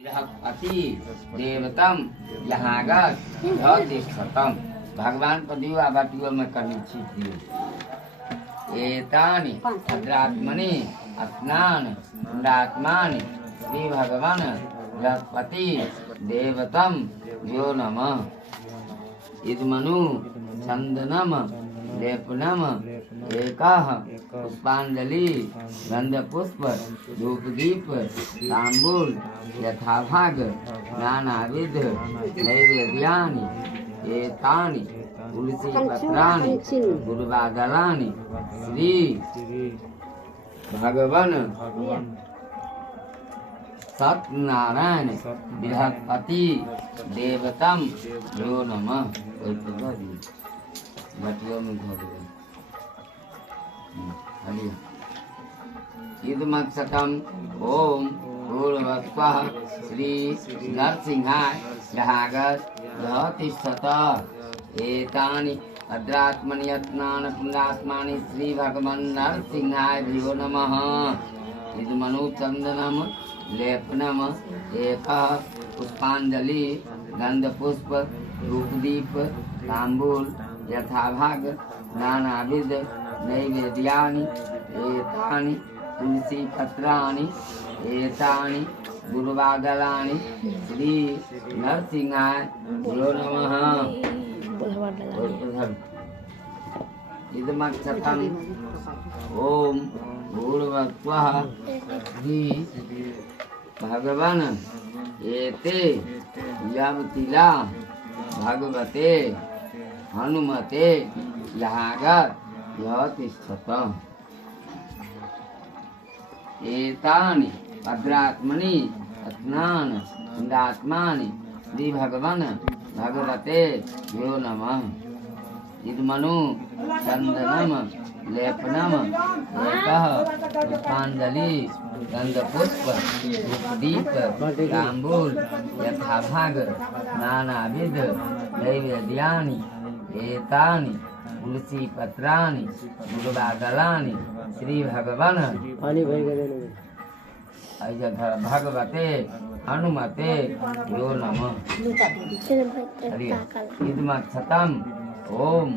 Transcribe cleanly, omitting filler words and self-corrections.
अति देवतम यहागत तिष्ठतम भगवान पदियो आबाटियो में करनी चाहिए। एतानि भद्रात्मनि स्नान पुंडात्मानि श्री भगवान बृहस्पति देवतम यो नमः। इदमनु चंदनम लेपनम एकः पुष्पांजलि गंधपुष्प धूपदीप तांबूल यथाभाग नानाविध नैवेद्यानि एतानि तुलसी पत्राणि गुरुवादलानि श्री भगवान सत्यनारायण बृहस्पति देवतम यो नमः। इदमक्षतम ओम पूर्वस्वः श्री नरसिंहाय जहागत तिष्ठत एतानि भद्रात्मनि स्नान पुंडात्मानि श्री भगवान नरसिंहाय भ्यो नमः। इदमनु चंदनम लेपनम एकः पुष्पांजलि गंधपुष्प धूपदीप तांबूल यथाभाग नानाविध नैवेद्यानि एतानि तुलसी पत्राणि एतानि गुरुवादलानि श्री नरसिंहाय भ्यो नमः। इदमक्षतम ओम भूर्भुवः श्री भगवान एते यवतिला भगवते हनुमते यहागत तिष्ठत एतानि भद्रात्मनि स्नान पुंडात्मानि श्री भगवान भगवते यो नमः। इदमनु चंदनम लेपनम एकः पुष्पांजलि गंधपुष्प धूपदीप तांबूल यथाभाग नानाविध नैवेद्यानि एतानि तुलसी पत्राणि गुरुवादलानि श्री भगवान भगवते हनुमते यो नमः। इदमक्षतम ओम